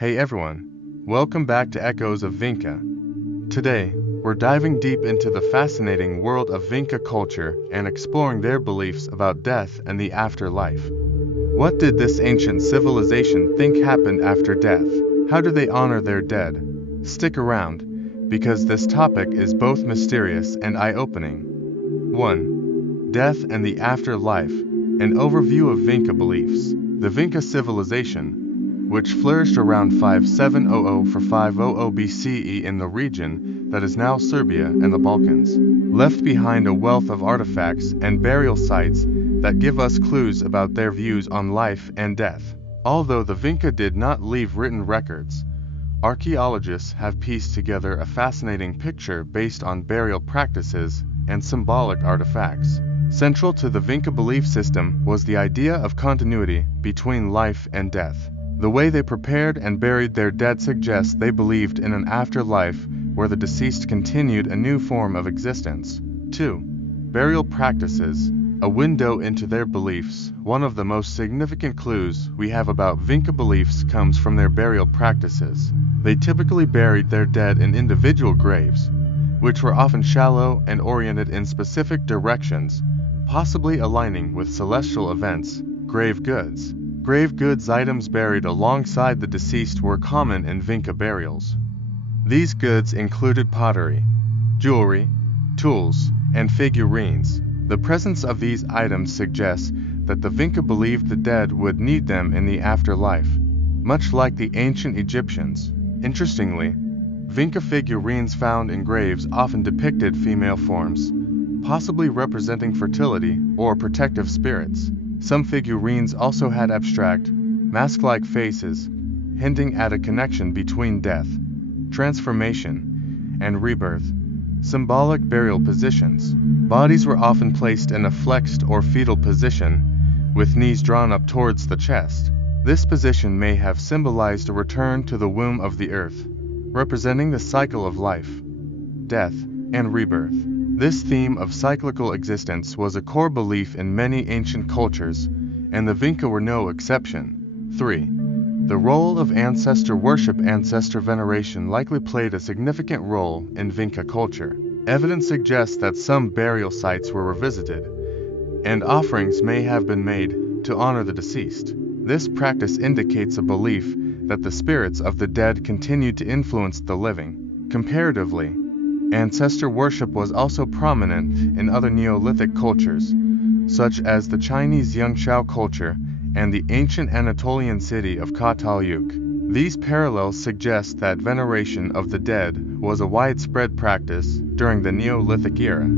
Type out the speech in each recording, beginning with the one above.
Hey everyone, welcome back to Echoes of Vinca. Today, we're diving deep into the fascinating world of Vinca culture and exploring their beliefs about death and the afterlife. What did this ancient civilization think happened after death? How do they honor their dead? Stick around, because this topic is both mysterious and eye-opening. 1. Death and the afterlife. An overview of Vinca beliefs. The Vinca civilization, which flourished around 5700 for 500 BCE in the region that is now Serbia and the Balkans, left behind a wealth of artifacts and burial sites that give us clues about their views on life and death. Although the Vinca did not leave written records, archaeologists have pieced together a fascinating picture based on burial practices and symbolic artifacts. Central to the Vinca belief system was the idea of continuity between life and death. The way they prepared and buried their dead suggests they believed in an afterlife where the deceased continued a new form of existence. 2. Burial practices, a window into their beliefs. One of the most significant clues we have about Vinca beliefs comes from their burial practices. They typically buried their dead in individual graves, which were often shallow and oriented in specific directions, possibly aligning with celestial events. Grave goods. Grave goods items buried alongside the deceased were common in Vinca burials. These goods included pottery, jewelry, tools, and figurines. The presence of these items suggests that the Vinca believed the dead would need them in the afterlife, much like the ancient Egyptians. Interestingly, Vinca figurines found in graves often depicted female forms, possibly representing fertility or protective spirits. Some figurines also had abstract, mask-like faces, hinting at a connection between death, transformation, and rebirth. Symbolic burial positions. Bodies were often placed in a flexed or fetal position, with knees drawn up towards the chest. This position may have symbolized a return to the womb of the earth, representing the cycle of life, death, and rebirth. This theme of cyclical existence was a core belief in many ancient cultures, and the Vinca were no exception. 3. The role of ancestor worship. Ancestor veneration likely played a significant role in Vinca culture. Evidence suggests that some burial sites were revisited, and offerings may have been made to honor the deceased. This practice indicates a belief that the spirits of the dead continued to influence the living. Comparatively, ancestor worship was also prominent in other Neolithic cultures, such as the Chinese Yangshao culture and the ancient Anatolian city of Çatalhöyük. These parallels suggest that veneration of the dead was a widespread practice during the Neolithic era.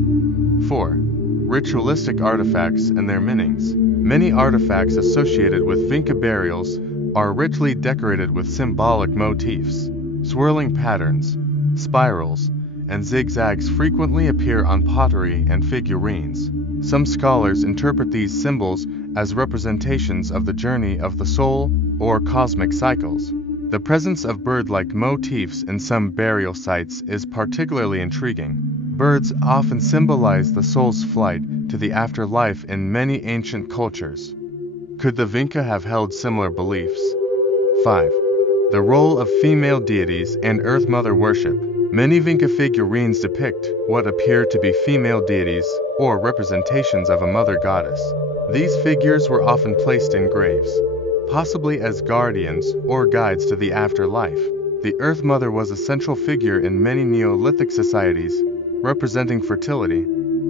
4. Ritualistic artifacts and their meanings. Many artifacts associated with Vinca burials are richly decorated with symbolic motifs. Swirling patterns, spirals, and zigzags frequently appear on pottery and figurines. Some scholars interpret these symbols as representations of the journey of the soul or cosmic cycles. The presence of bird-like motifs in some burial sites is particularly intriguing. Birds often symbolize the soul's flight to the afterlife in many ancient cultures. Could the Vinca have held similar beliefs? 5. The role of female deities and Earth Mother worship. Many Vinca figurines depict what appear to be female deities or representations of a mother goddess. These figures were often placed in graves, possibly as guardians or guides to the afterlife. The Earth Mother was a central figure in many Neolithic societies, representing fertility,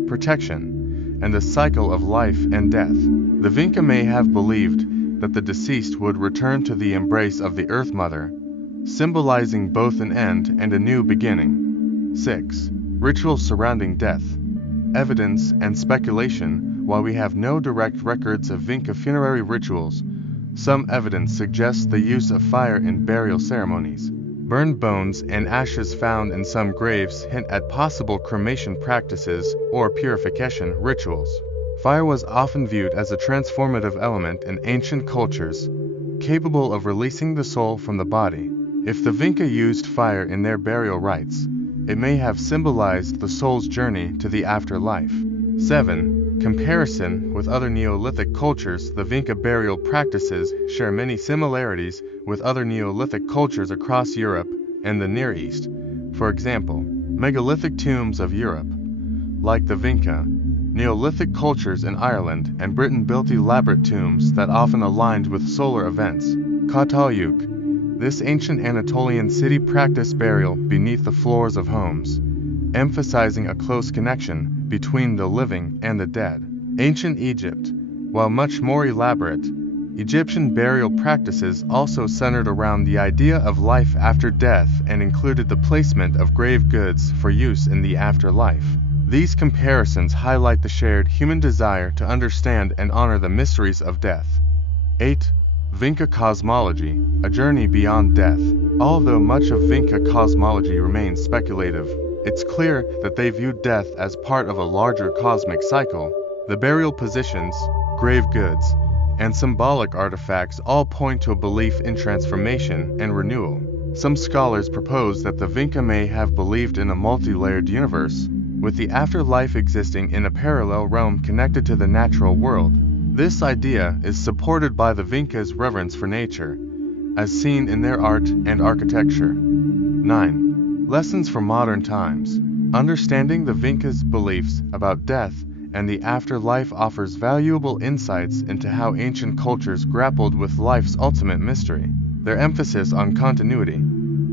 protection, and the cycle of life and death. The Vinca may have believed that the deceased would return to the embrace of the Earth Mother, symbolizing both an end and a new beginning. 6. Rituals surrounding death. Evidence and speculation. While we have no direct records of Vinca funerary rituals, some evidence suggests the use of fire in burial ceremonies. Burned bones and ashes found in some graves hint at possible cremation practices or purification rituals. Fire was often viewed as a transformative element in ancient cultures, capable of releasing the soul from the body. If the Vinca used fire in their burial rites, it may have symbolized the soul's journey to the afterlife. 7. Comparison with other Neolithic cultures. The Vinca burial practices share many similarities with other Neolithic cultures across Europe and the Near East. For example, megalithic tombs of Europe, like the Vinca, Neolithic cultures in Ireland and Britain built elaborate tombs that often aligned with solar events. Katalyuk, this ancient Anatolian city practiced burial beneath the floors of homes, emphasizing a close connection between the living and the dead. Ancient Egypt, while much more elaborate, Egyptian burial practices also centered around the idea of life after death and included the placement of grave goods for use in the afterlife. These comparisons highlight the shared human desire to understand and honor the mysteries of death. 8. Vinca cosmology, a journey beyond death. Although much of Vinca cosmology remains speculative, it's clear that they viewed death as part of a larger cosmic cycle. The burial positions, grave goods, and symbolic artifacts all point to a belief in transformation and renewal. Some scholars propose that the Vinca may have believed in a multi-layered universe, with the afterlife existing in a parallel realm connected to the natural world. This idea is supported by the Vinca's reverence for nature, as seen in their art and architecture. 9. Lessons for modern times. Understanding the Vinca's beliefs about death and the afterlife offers valuable insights into how ancient cultures grappled with life's ultimate mystery. Their emphasis on continuity,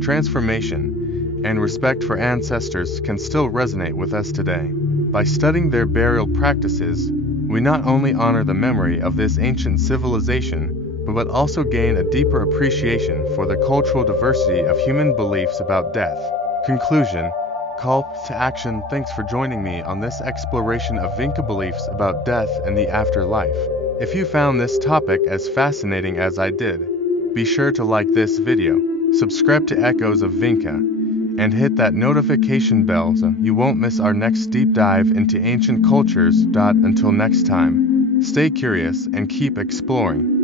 transformation, and respect for ancestors can still resonate with us today. By studying their burial practices, we not only honor the memory of this ancient civilization, but also gain a deeper appreciation for the cultural diversity of human beliefs about death. Conclusion. Call to action. Thanks for joining me on this exploration of Vinca beliefs about death and the afterlife. If you found this topic as fascinating as I did, be sure to like this video, subscribe to Echoes of Vinca, and hit that notification bell so you won't miss our next deep dive into ancient cultures. Until next time, stay curious and keep exploring.